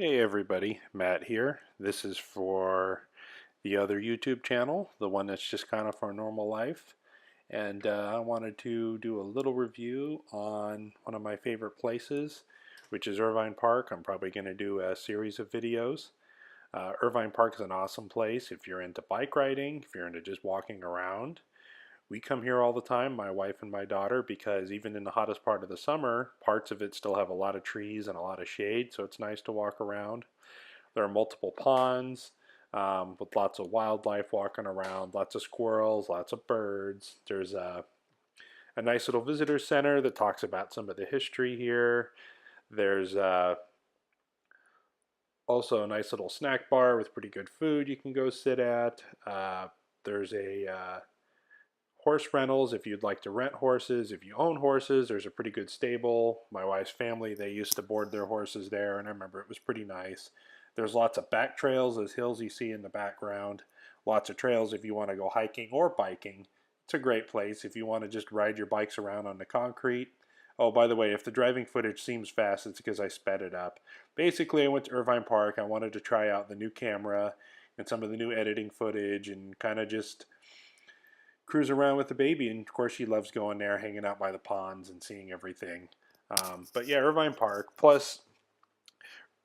Hey everybody, Matt here. This is for the other YouTube channel, the one that's just kind of for normal life. And I wanted to do a little review on one of my favorite places, which is Irvine Park. I'm probably going to do a series of videos. Irvine Park is an awesome place if you're into bike riding, if you're into just walking around. We come here all the time, my wife and my daughter, because even in the hottest part of the summer, parts of it still have a lot of trees and a lot of shade, so it's nice to walk around. There are multiple ponds with lots of wildlife walking around, lots of squirrels, lots of birds. There's a nice little visitor center that talks about some of the history here. There's also a nice little snack bar with pretty good food you can go sit at. There's a horse rentals if you'd like to rent horses. If you own horses, there's a pretty good stable. My wife's family, they used to board their horses there, and I remember it was pretty nice. There's lots of back trails, those hills you see in the background. Lots of trails if you want to go hiking or biking. It's a great place if you want to just ride your bikes around on the concrete. Oh, by the way, if the driving footage seems fast, it's because I sped it up. Basically, I went to Irvine Park. I wanted to try out the new camera and some of the new editing footage and kind of just cruise around with the baby. And of course, she loves going there, hanging out by the ponds and seeing everything. But yeah, Irvine Park. Plus,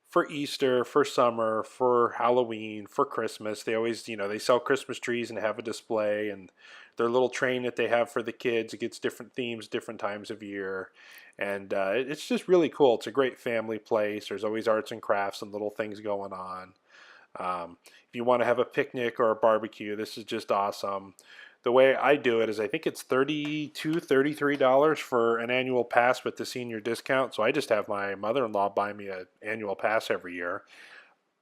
for Easter, for summer, for Halloween, for Christmas, they always, they sell Christmas trees and have a display. And their little train that they have for the kids, it gets different themes, different times of year. And it's just really cool. It's a great family place. There's always arts and crafts and little things going on. If you want to have a picnic or a barbecue, this is just awesome. The way I do it is I think it's $33 for an annual pass with the senior discount. So I just have my mother-in-law buy me an annual pass every year.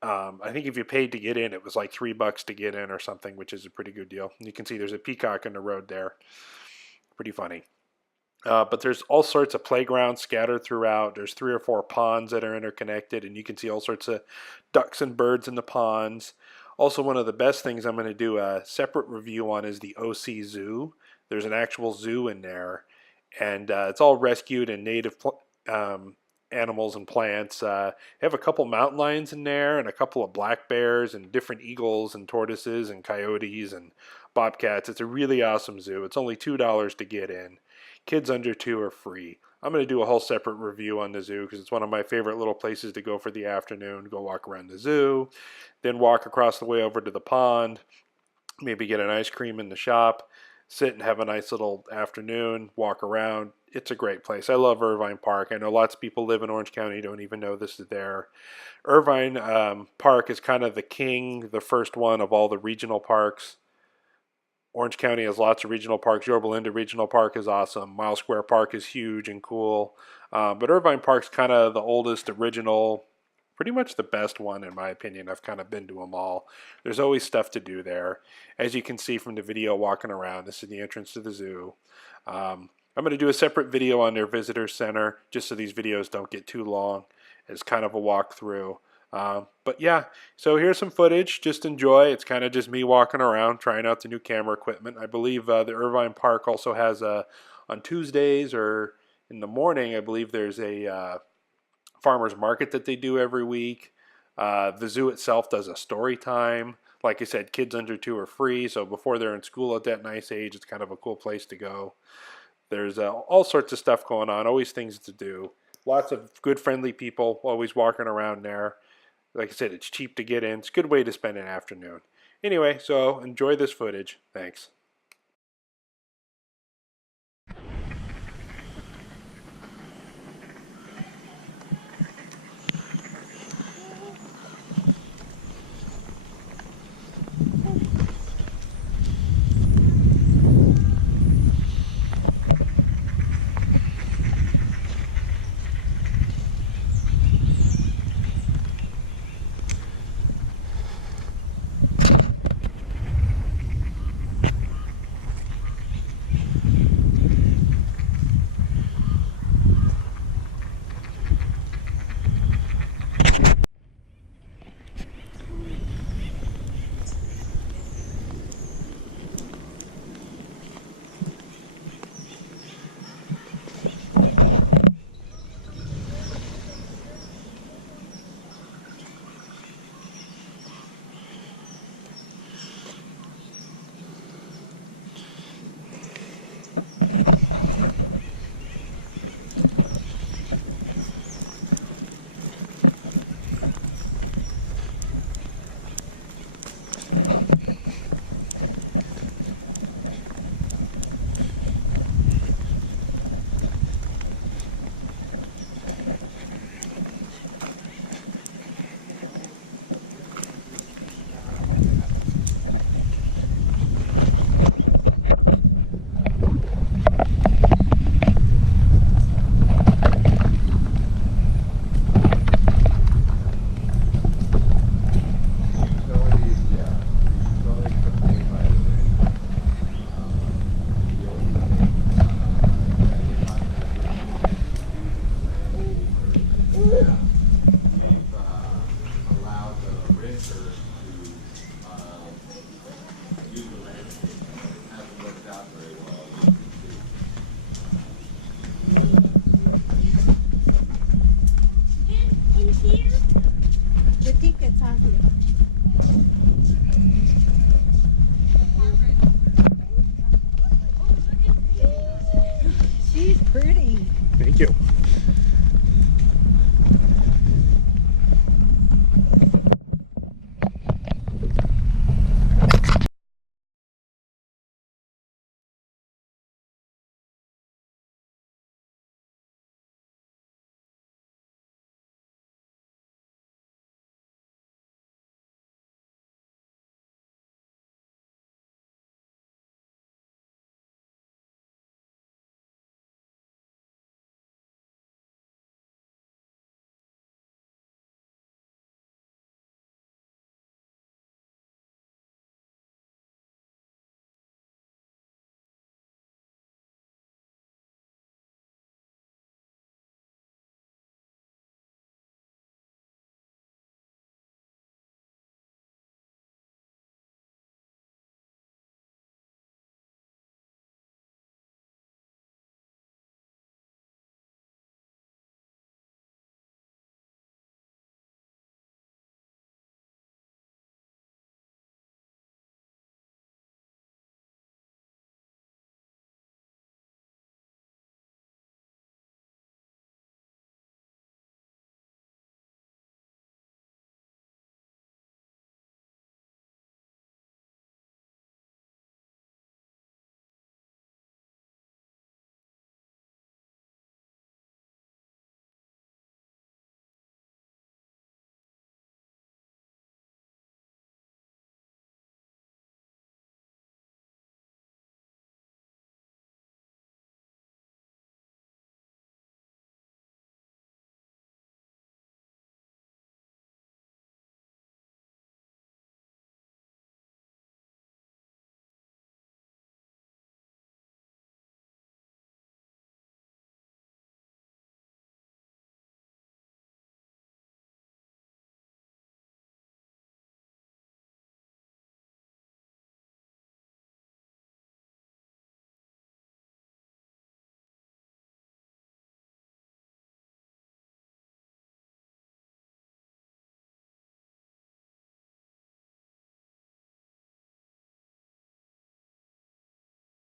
I think if you paid to get in, it was like $3 to get in or something, which is a pretty good deal. And you can see there's a peacock in the road there. Pretty funny. But there's all sorts of playgrounds scattered throughout. There's 3 or 4 ponds that are interconnected, and you can see all sorts of ducks and birds in the ponds. Also, one of the best things I'm going to do a separate review on is the OC Zoo. There's an actual zoo in there, and it's all rescued and native animals and plants. They have a couple mountain lions in there, and a couple of black bears, and different eagles and tortoises and coyotes and bobcats. It's a really awesome zoo. It's only $2 to get in. Kids under 2 are free. I'm going to do a whole separate review on the zoo because it's one of my favorite little places to go for the afternoon. Go walk around the zoo, then walk across the way over to the pond, maybe get an ice cream in the shop, sit and have a nice little afternoon, walk around. It's a great place. I love Irvine Park. I know lots of people live in Orange County don't even know this is there. Irvine Park is kind of the king, the first one of all the regional parks. Orange County has lots of regional parks. Yorba Linda Regional Park is awesome. Miles Square Park is huge and cool. But Irvine Park's kind of the oldest, original, pretty much the best one in my opinion. I've kind of been to them all. There's always stuff to do there. As you can see from the video walking around, this is the entrance to the zoo. I'm going to do a separate video on their visitor center just so these videos don't get too long. It's kind of a walkthrough. But yeah, so here's some footage. Just enjoy. It's kind of just me walking around, trying out the new camera equipment. I believe the Irvine Park also has on Tuesdays or in the morning, I believe there's a farmer's market that they do every week. The zoo itself does a story time. Like I said, kids under 2 are free, so before they're in school at that nice age, it's kind of a cool place to go. There's all sorts of stuff going on, always things to do. Lots of good, friendly people always walking around there. Like I said, it's cheap to get in. It's a good way to spend an afternoon. Anyway, so enjoy this footage. Thanks.